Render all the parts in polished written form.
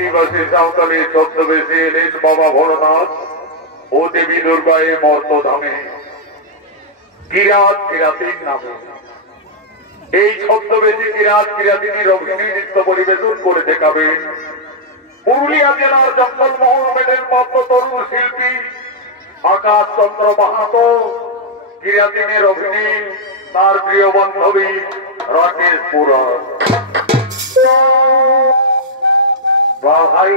আদিবাসী সাঁওতালি ছদ্মবেশে এলেন বাবা ভোলানাথ ও দেবী দুর্গা এই মর্তধামে কিরাত কিরাতির নামে। এই ছদ্মবেশী কিরাত কিরাতিনী রোহিণী নৃত্য পরিবেশন করে দেখাবেন পুরুলিয়া জেলার জঙ্গলমহল মেডেল প্রাপ্ত তরুণ শিল্পী আকাশ চন্দ্র মাহাতো। কিরাতিনী রোহিণী তার প্রিয় বান্ধবী রাকেশ পুরা। ভাই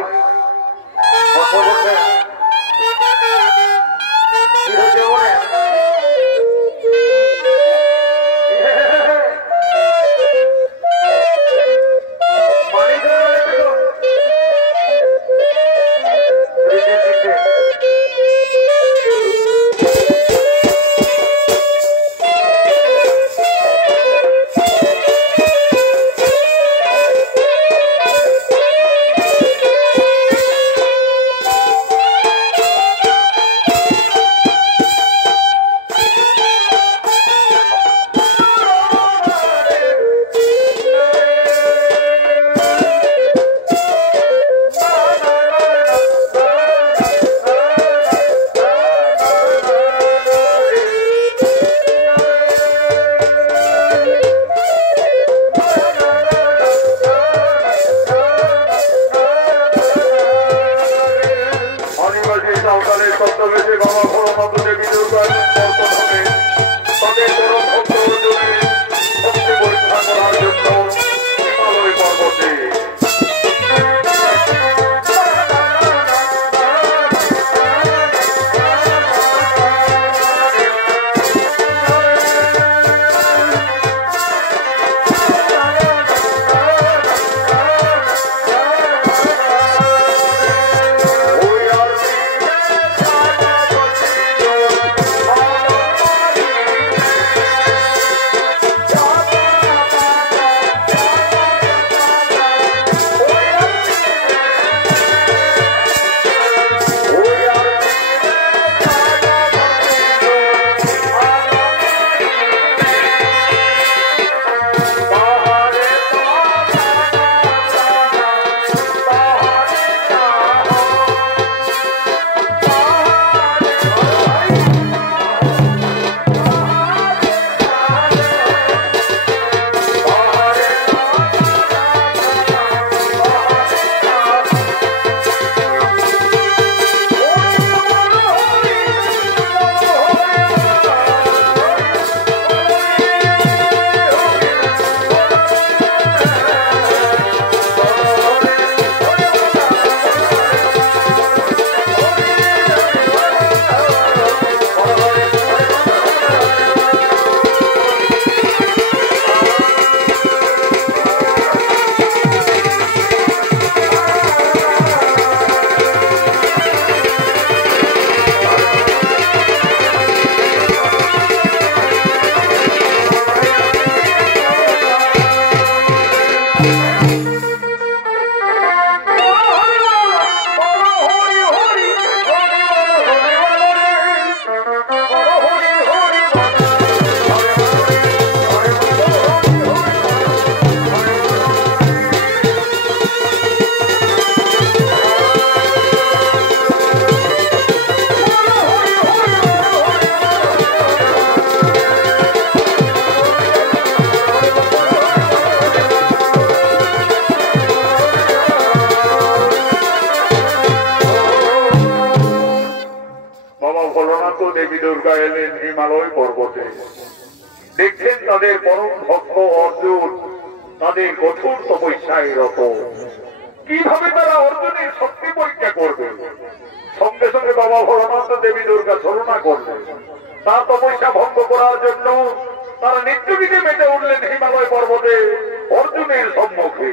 দেবী দুর্গা এলেন হিমালয় পর্বতে। দেখছেন তাদের পরম ভক্ত অর্জুন তাদের কঠোর তপস্যায় রত। কিভাবে তারা অর্জুনের শক্তি পরীক্ষা করবে? সঙ্গে সঙ্গে বাবা ভোলানাথ দেবী দুর্গা ছলনা করলেন। তার তপস্যা ভঙ্গ করার জন্য তারা নিত্যবিধে মেতে উঠলেন হিমালয় পর্বতে অর্জুনের সম্মুখে।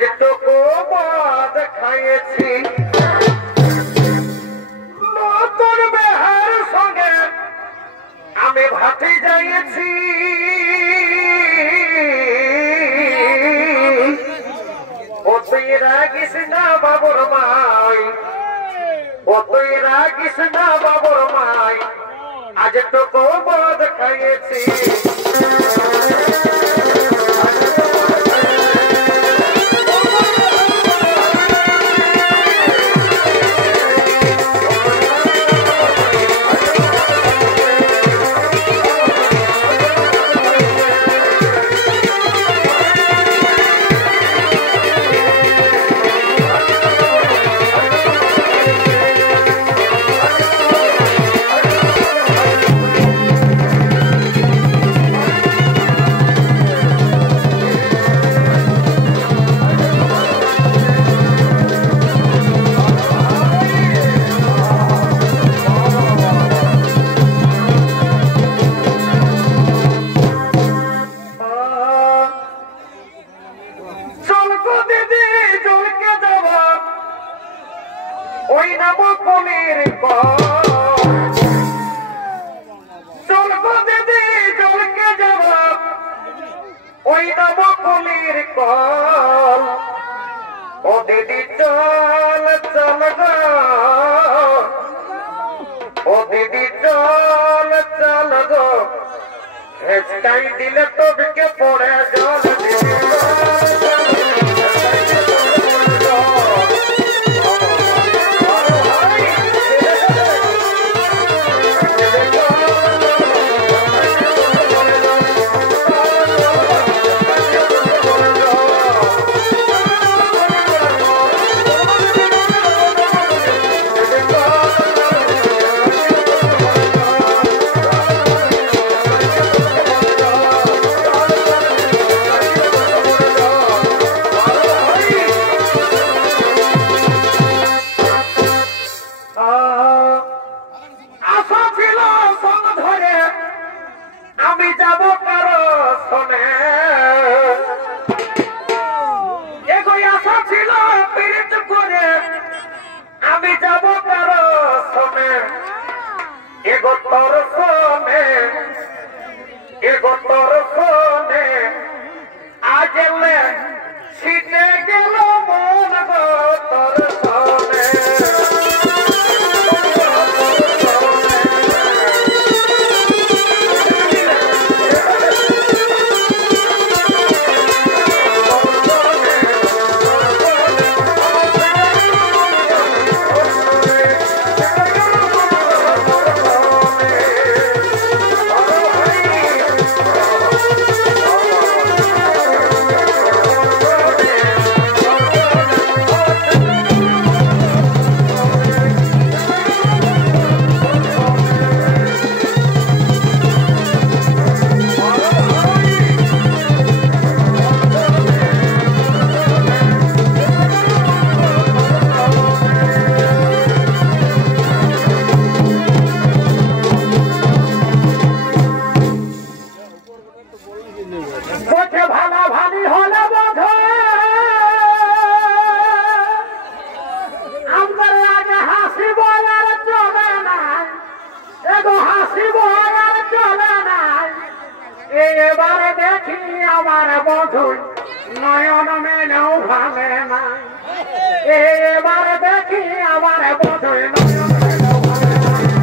আজ তোকে মদ খাইয়েছি নতুন বেহার সঙ্গে আমি ভাতে যাইয়েছি ও তুই রাগিস না বাবুর মাই ও তুই রাগিস না বাবুর মাই আজ তোকে মদ খাইয়েছি ওই নাম কলির চলবো দিদি জলকে যাব ওই নাম কলির কল ও দিদি চল চল গো ও দিদি চল চল গো হেঁচকাই দিলে তবকে পড়ে জল দিদি এবারে দেখি আমার বধু নয়ন মেলেও ভাবে না এবারে দেখি আমার বধু নয়ন মেলেও ভাবে না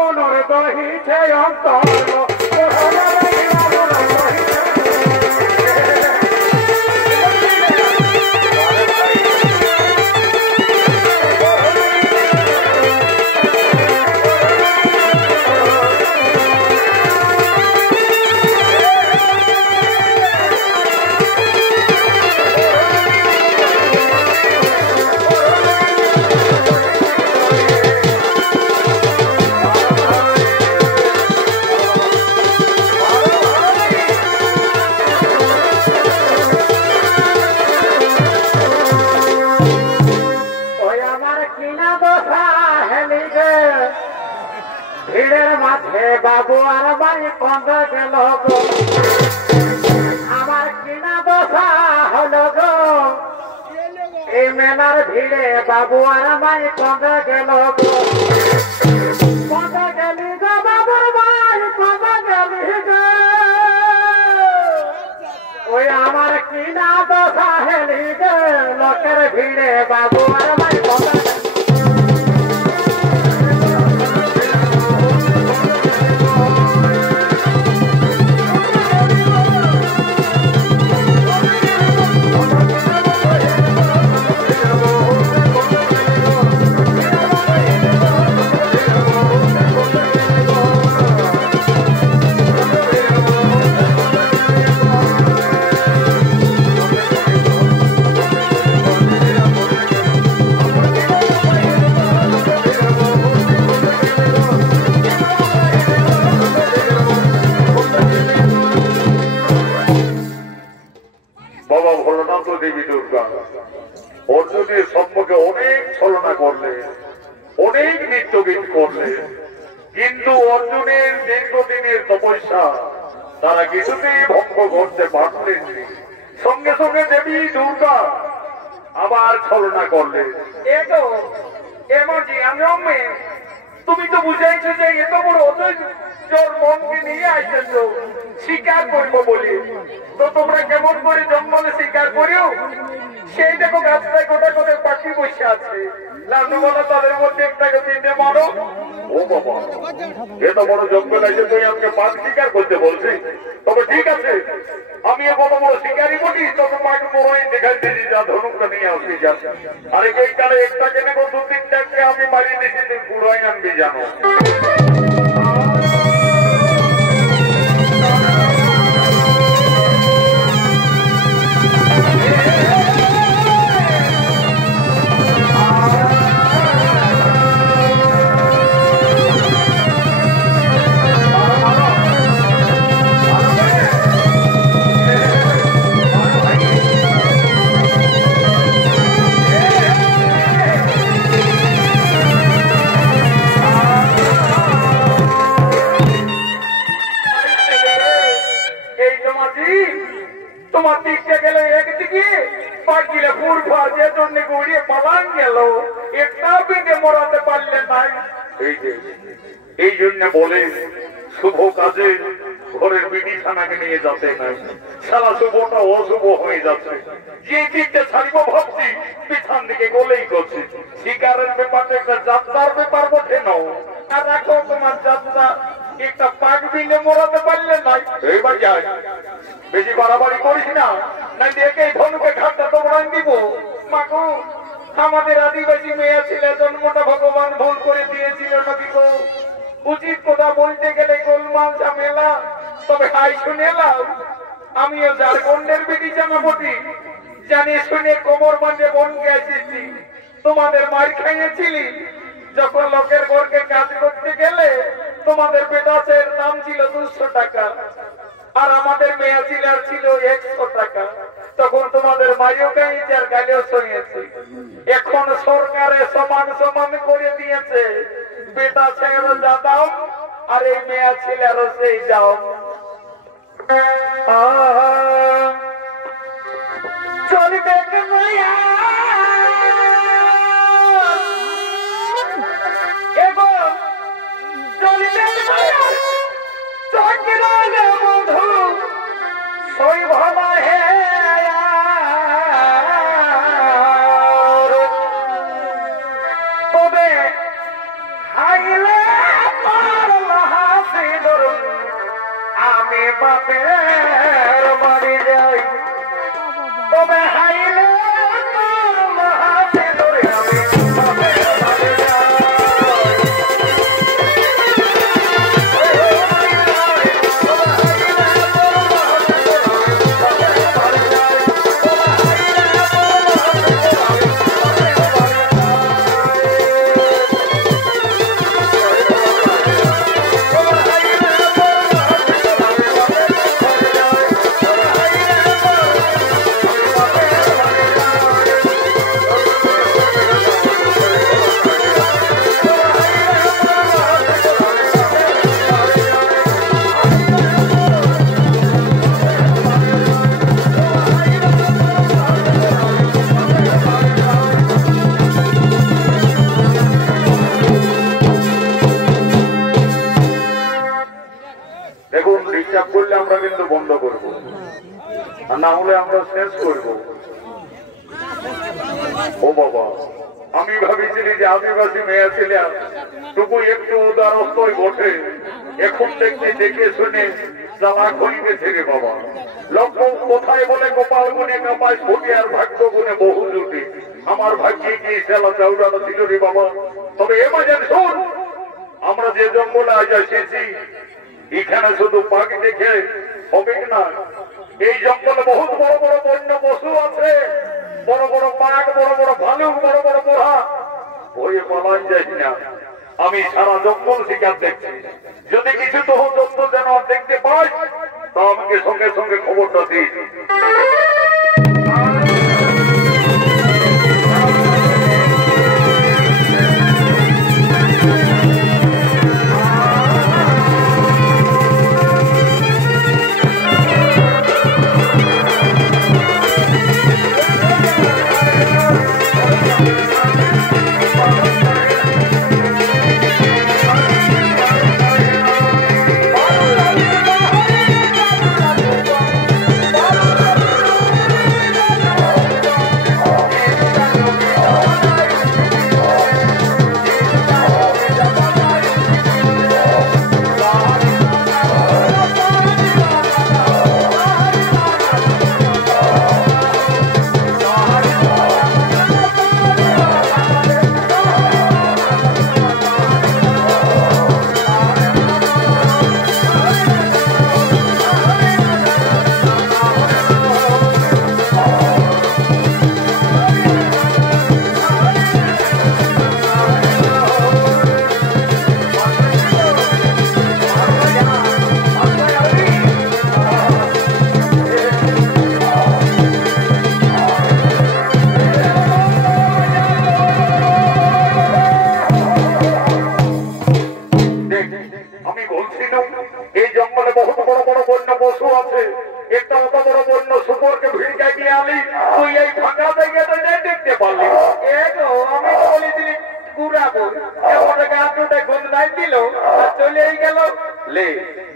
মনর দহিছে অন্তর ভিড়ের মাঝে বাবু আর বাড়ি কন্দ গেল গো আমার কিনা দশা হলো গো এই মেলার ভিড়ে বাবু আর বাড়ি কন্দ গেল গো কন্দ গেলি গো বাবুর বাড়ি কন্দ গেলি গো ওই আমার কিনা দশা হেলি গো লোকের ভিড়ে বাবু আর বাড়ি কন্দ দেবী দুর্গা অর্জুনের সম্পর্কে অনেক ছলনা করলে অনেক নৃত্য গীত করলে কিন্তু অর্জুনের দীর্ঘদিনের তপস্যা তারা কিছুতেই ভঙ্গ করতে পারলেন সঙ্গে সঙ্গে দেবী দুর্গা আবার ছলনা করলে তুমি তো বুঝাইছো যে এত বড় অধৈর্যর মনকে নিয়ে আইতেছ স্বীকার করবো বলি তো তোমরা কেমন করে জঙ্গলে স্বীকার করিও সেই দেখো গাছটায় গোটা করে পাখি বসে আছে লালনওয়ালা তাদের মধ্যে একটাকে চিনতে মারো ও বাবা এত বড় জঙ্গল আছে তুই আমাকে পাখ স্বীকার করতে বলছি তবে ঠিক আছে আমি বড় বড় শিকারি বলি তবে মাকে মোড়াই দেখাই দিয়েছি যা ধনুকটা নিয়ে আসবি যা আরে এই কালে একটাকে নেবো দু তিনটাকে আমি মারি দিয়েছি তুই পুরোই আনবি জানো তোমার দিকটা গেল একদিকে পাখিরা ফুরফা যে জন্য উড়িয়ে পালান গেল একটা বেঁধে মরাতে পারলে নাই এই জন্য বলে শুভ কাজে ঘরের বিটিখানাকে নিয়ে যাতে নাই সারা শুভটা অশুভ হয়ে যাচ্ছে যে দিকটা ছাড়িব ভাবছি পিছন দিকে গলেই করছি শিকারের ব্যাপারটা একটা যাত্রার ব্যাপার বটে নাও আর রাখো তোমার যাত্রা একটা পাক বিলে মরাতে পারলে নাই এইবার যাই বেশি বাড়াবাড়ি করিস না নাই দেখে ধনুকে ঘাটটা তোমরা দিব মাগো আমাদের আদিবাসী মেয়ে ছিল জন্মটা ভগবান ভুল করে দিয়েছিল নাকি গো উচিত কথা বলতে গেলে গোলমাল ঝামেলা তবে হাই শুনেলাম আমিও ঝাড়খণ্ডের বেটি জানা বটি জানি শুনে কোমর বাঁধে বনকে এসেছি তোমাদের মার খাইয়েছিলি যখন লোকের ঘরকে কাজ করতে গেলে তোমাদের বেটাছের দাম ছিল 200 টাকা আর আমাদের মেয়া ছিল 100 টাকা তখন তোমাদের মারিও খাইয়েছি আর গালিও শুনিয়েছি এখন সরকারে সমান সমান করে দিয়েছে বেটা ছেলেরও যা দাম আর এই মেয়া ছেলেরও সেই দাম চলবে বন্ধু সই ভাবা হে তবে হাইলে বাপের বাড়ি যাই তবে হাইলে বন্ধ করব, আর না হলে আমরা শেষ করব। ও বাবা, আমি ভাবিছিলি যে আদিবাসী মেয়ে ছেলে তবু একটু উদারস্তই বটে, এখন দেখছি দেখে শুনে চালাক হয়ে গেছে রে বাবা। লক্ষ্য কোথায় বলে গোপাল গুনে কাপায় ছুটি আর ভাগ্য গুনে বহু জুটি। আমার ভাগ্যে কি সেলা চাউড়াটা ছিল রে বাবা। তবে এ বাজার শোন, আমরা যে জঙ্গলে আজ এসেছি এখানে শুধু পাখি দেখে হবে না, এই জঙ্গলে বহুত বড় বড় বন্য পশু আছে, বড় বড় বাঘ, বড় বড় ভালুক, বড় বড় পোহা। ভয়ে পালান যাই না, আমি সারা জঙ্গল শিকার দেখছি। যদি কিছু তো জন্তু যেন দেখতে পাই তা আমাকে সঙ্গে সঙ্গে খবরটা দিই।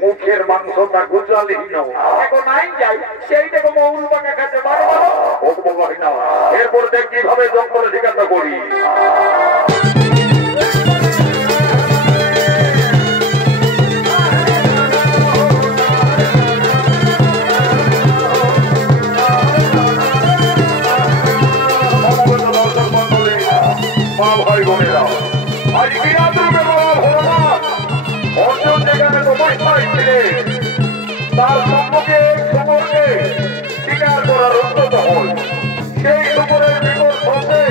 মুখের মাংসটা গুজালি এখন আইন যাই সেই দেখো মৌল পাকা কাছে মারো না। এরপর দেখ কিভাবে জঙ্গলে শিকারটা করি। তার সম্মুখে সুমরকে স্বীকার করার উদ্যত হল। সেই সুমরের বিপদ সঙ্গে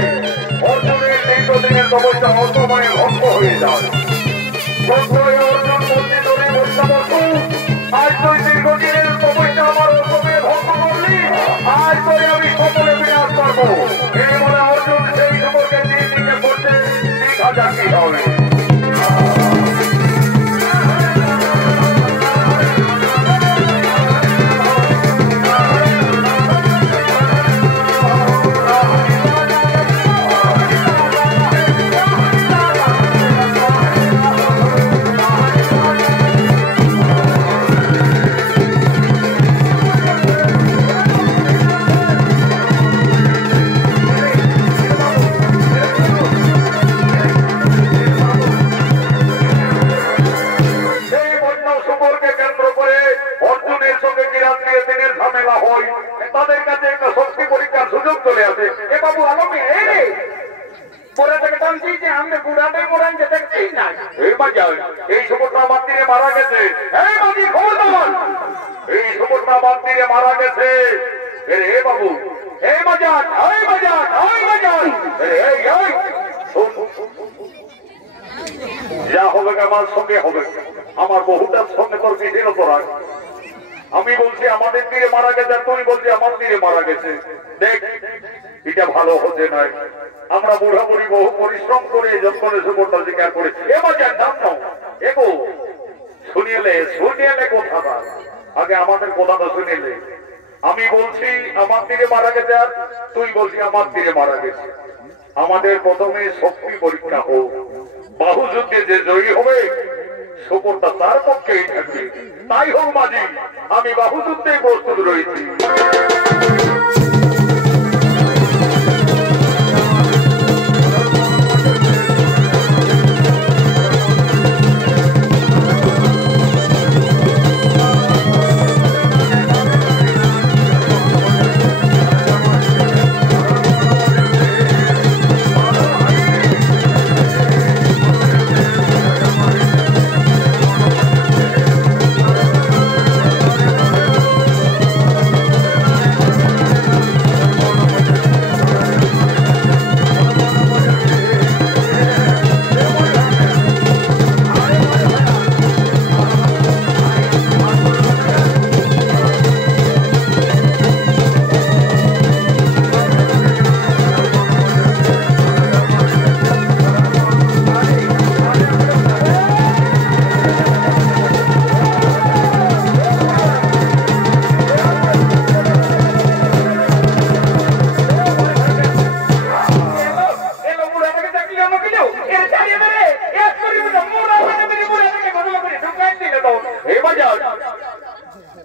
অর্জুনের দীর্ঘদিনের তপস্যা অল্পময়ে ভঙ্গ হয়ে যায়। অর্জুন বলতে ধরে বসু, আজ তুই দীর্ঘদিনের তপস্যা আমার অল্পময়ে ভঙ্গ করলি, আজ তোরে আমি সকলে বিনাশ করবো। এই বলে অর্জুন সেই সুমরকে দিন দিকে করতে দীঘা যাত্রী হবে। আলমে এই রে পরে থেকে টানছি যে আমি বুড়াটাই মোড়ান যে দেখতেই নাই এই বাজার এই সুবর্ণা মন্দিরে মারা গেছে। এই মাঝি খবরদার এই সুবর্ণা মন্দিরে মারা গেছে। এ বাবু এই বাজার ওই বাজার ওই বাজার এই শোন, যা হবে আমার সঙ্গে হবে, আমার বহুটার সঙ্গে তোর বিধের ওপর আয়। আমি বলছি আমাদের তীরে মারা গেছে, তুই বলছি আমার তীরে মারা গেছে। দেখ এটা ভালো হতে নাই। আমরা বুড়া বুড়ি বহু পরিশ্রম করে যখন সুবর্ণা শিকার করে এবার যান দাম নাও এগো শুনিলে কথাটা আগে আমাদের কথাটা শুনিলে। আমি বলছি আমার তীরে মারা গেছে আর তুই বলছি আমার তীরে মারা গেছে। আমাদের প্রথমে শক্তি পরীক্ষা হোক, বাহু যুদ্ধে যে জয়ী হবে সুবর্ণা তার পক্ষেই থাকবে। তাই হোক মাঝি, আমি বাহু যুদ্ধে প্রস্তুত রয়েছি।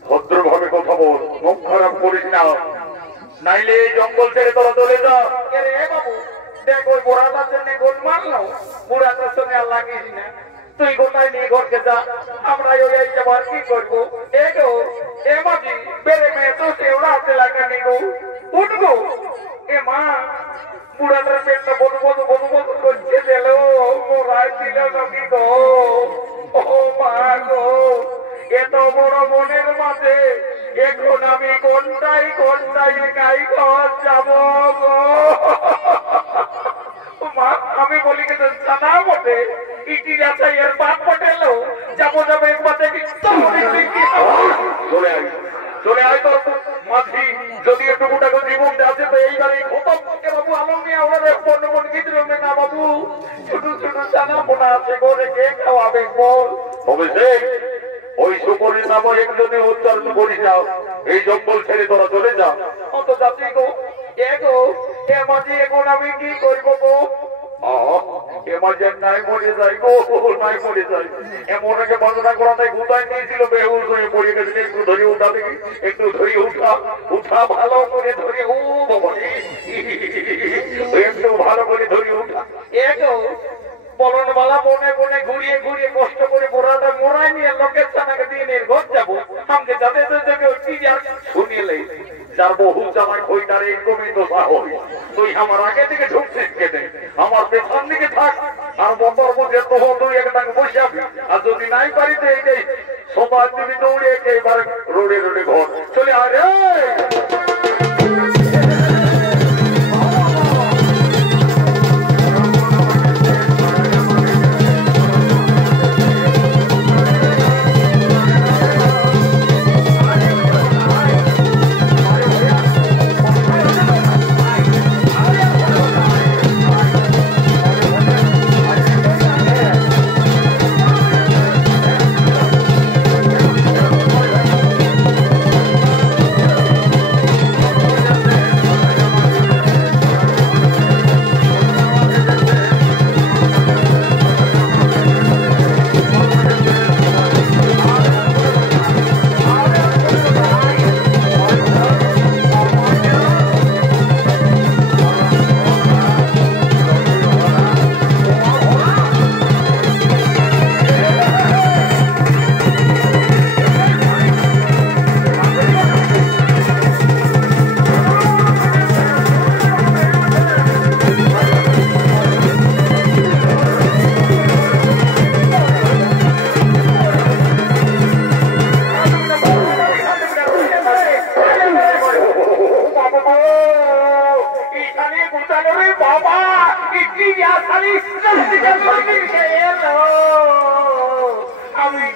ভদ্রভাবে কথা বল, মুখ খারাপ করিস না, নাইলে এই জঙ্গল ছেড়ে তোরা চলে যা। বাবু দেখ ওই বুড়াটার জন্য গোল মারলো, বুড়াটার সঙ্গে আর লাগিস না, তুই গোটাই নিয়ে ঘরকে যা, আমরা ওই এই যাবার কি করবো। এগো এ মাঝি বেড়ে মেয়ে তো সে উড়াতে লাগানি গো, উঠবো এ মা বুড়াটার পেটটা বধু বধু বধু বধু করছে দিল মোরাই দিল নাকি গো। ও মা গো এত বড় মনের মাঝে এখন আমি কোনটাই গাই ঘর যাবো গো। মা আমি বলি কিন্তু জানা বটে ইটি আছে এর বাপ পটেলো যাবো একবার দেখি চলে আয় তোর মাঝি, যদি এটুকুটাকে জীবনটা আছে তো এইবারই খতম। বাবু আলম নিয়ে আমরা পণ্যমন গীত রবে না বাবু, ছোট ছোট জানা পোনা আছে ঘরে কে খাওয়াবে বল। অভিষেক ওই শুকরের নামও একজনে উচ্চারণ করিস না, এই জঙ্গল ছেড়ে তোরা চলে যা। অত যাচ্ছি গো এগো এ মাঝে এখন আমি কি করবো গো। নাই মরে যাই গো, নাই মরে যাই। এমন আগে বর্ণনা করাটাই গুতায় নিয়েছিল, বেহুশ হয়ে পড়ে গেছিল। একটু ধরে উঠা দেখি, একটু ধরে উঠা, উঠা ভালো করে ধরে, ও বাবা একটু ভালো করে ধরে উঠা। এগো বলনবালা বনে বনে ঘুরিয়ে ঘুরিয়ে কষ্ট করে বোড়াটা মোড়াই নিয়ে লোকের চানাকে দিয়ে নিয়ে ঘর যাবো। আমাকে যাতে শুনিলে যার বহু জামাই খই তার এরকমই তো সাহস। তুই আমার আগে দিকে ঢুকছিস কেটে, আমার পেছন দিকে থাক, আর বন্দর বুঝে তো তুই একটাকে বসে আবি। আর যদি নাই পারিতে এইটাই সবাই তুমি দৌড়ে একেবারে রোডে রোডে ঘর চলে আরে।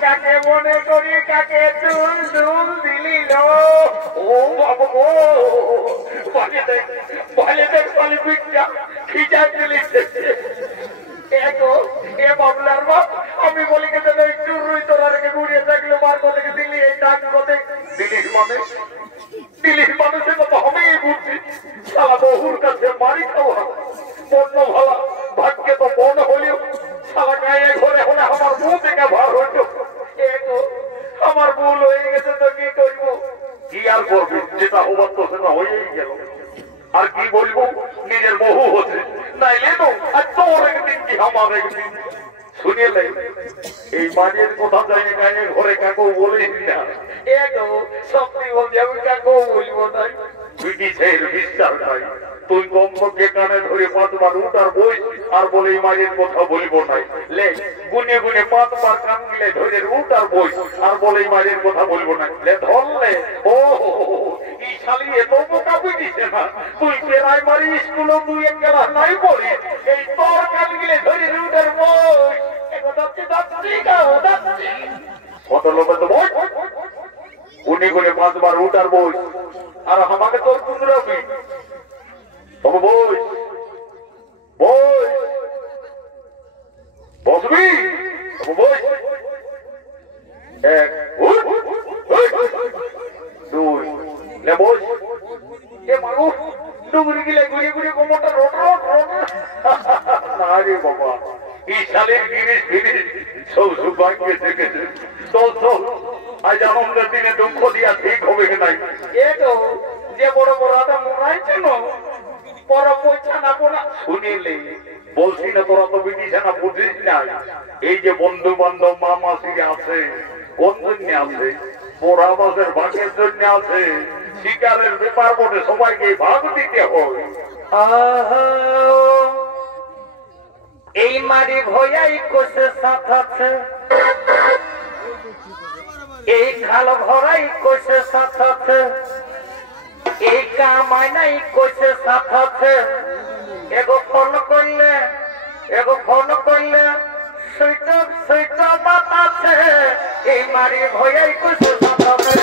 কাকে মনে করি কাকে দুল দুল দিলিল ও বাবা গো বলে দেখ বলে পিঠটা খিচা দিলিছে এ বাবলার বাপ আমি বলি কে যেন একটু রুই তোরা রেখে ঘুরিয়ে থাকলো মার কথা দিলি এই ডাক কথা দিলির মানুষের কথা হবেই বুঝছি সারা বহুর কাছে মারি খাওয়া বন্য ভালা ভাগ্যে তো বন হলেও সারা গায়ে ঘরে হলে আমার বউ থেকে ভার হইত আমার ভুল হয়ে গেছে তো কি করবো কি আর করবি যেটা হবার তো সেটা হয়েই গেল আর কি বলবো নিজের বহু হচ্ছে নাইলে তো আর তোর একদিন কি আমার একদিন শুনিলে এই বাড়ির কথা যাই গায়ে ঘরে কাকেও বলিস না সত্যি বলছি আমি কাকেও বলবো না ব্রিটিশের বিশ্বাস নাই তুই কমপক্ষে কানে ধরে 5 বার উঠার বই আর বলে এই মায়ের কথা বলবো নাই লে গুনে গুনে 5 বার কান গিলে ধরে উঠার বই আর বলে এই মায়ের কথা বলবো না লে ধরলে ও এই শালি এত বোকা বুঝিছে না তুই প্রাইমারি স্কুলও তুই এক ক্লাস নাই পড়ি এই তোর কান গিলে ধরে উঠার বই কত লোকে তো বই গুনে গুনে 5 বার উঠার বই আর আমাকে তোর কুমড়াবি তবে বই বই বসবি তবে বই 1 2 লে বই এ মাগু ডুগুরি গিলে গুড়ি গুড়ি কোমরটা রোট রোট রোট না রে বাবা এই শালের জিনিস ফিনিস সব সুভাগ্যে থেকেছে চল চল আজ আনন্দের দিনে দুঃখ দিয়া ঠিক হবে নাই এ তো যে বড় বড় আদা মোড়াইছে না বড় পয়সা না পড়া শুনিলে বলছি না তোরা তো ব্রিটিশ না বুঝিস না এই যে বন্ধু বান্ধব মা মাসি আছে কোন জন্য আছে পোড়া মাছের ভাগের জন্য আছে শিকারের ব্যাপার বটে সবাইকে ভাগ দিতে হয় এই মারি ভয়াই কোষে সাথ আছে এই খাল ভরাই কোষে সাথ আছে এই কামাইনাই কোষে সাথ আছে এগো ফোন করলে সেইটা বাত আছে এই মারি ভয়াই কোষে সাথ আছে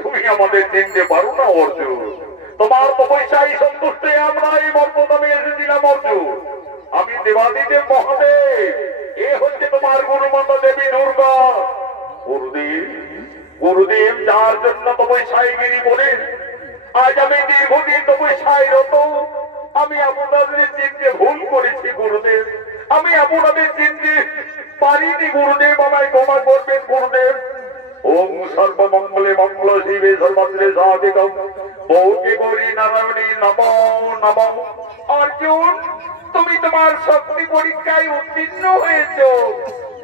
তুমি আমাদের চিনতে পারো না অর্জুন তোমার তপস্যায় সন্তুষ্ট আমরা এই মর্যাদামে এসেছিলাম অর্জুন আমি দেবাদিদেব মহাদেব এ হচ্ছে তোমার গুরুমাতা দেবী দুর্গা গুরুদেব যার জন্য তপস্যায় গিরি বলেন আজ আমি দীর্ঘদিন তপস্যায় রত আমি আপনাদের চিনতে ভুল করেছি গুরুদেব আমি আপনাদের চিনতে পারিনি গুরুদেব আমায় ক্ষমা করবেন গুরুদেব ওম সর্বমঙ্গলে মঙ্গল শিবে সর্বত্রে সাধিকম বৌদ্ধি গৌরী নারায়ণী নমো নমো অর্জুন তুমি তোমার শক্তি পরীক্ষায় উত্তীর্ণ হয়েছ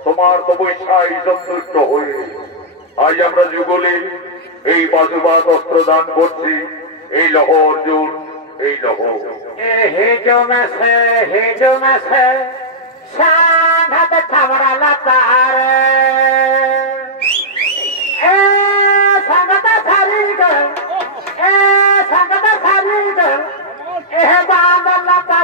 তোমার তপস্যায় সন্তুষ্ট হয়ে আজ আমরা যুগলে এই পাশুপাত অস্ত্র দান করছি এই লহ অর্জুন এই লহ হে জমেছে সাধাতে খাবড়া লাতার এ বাবা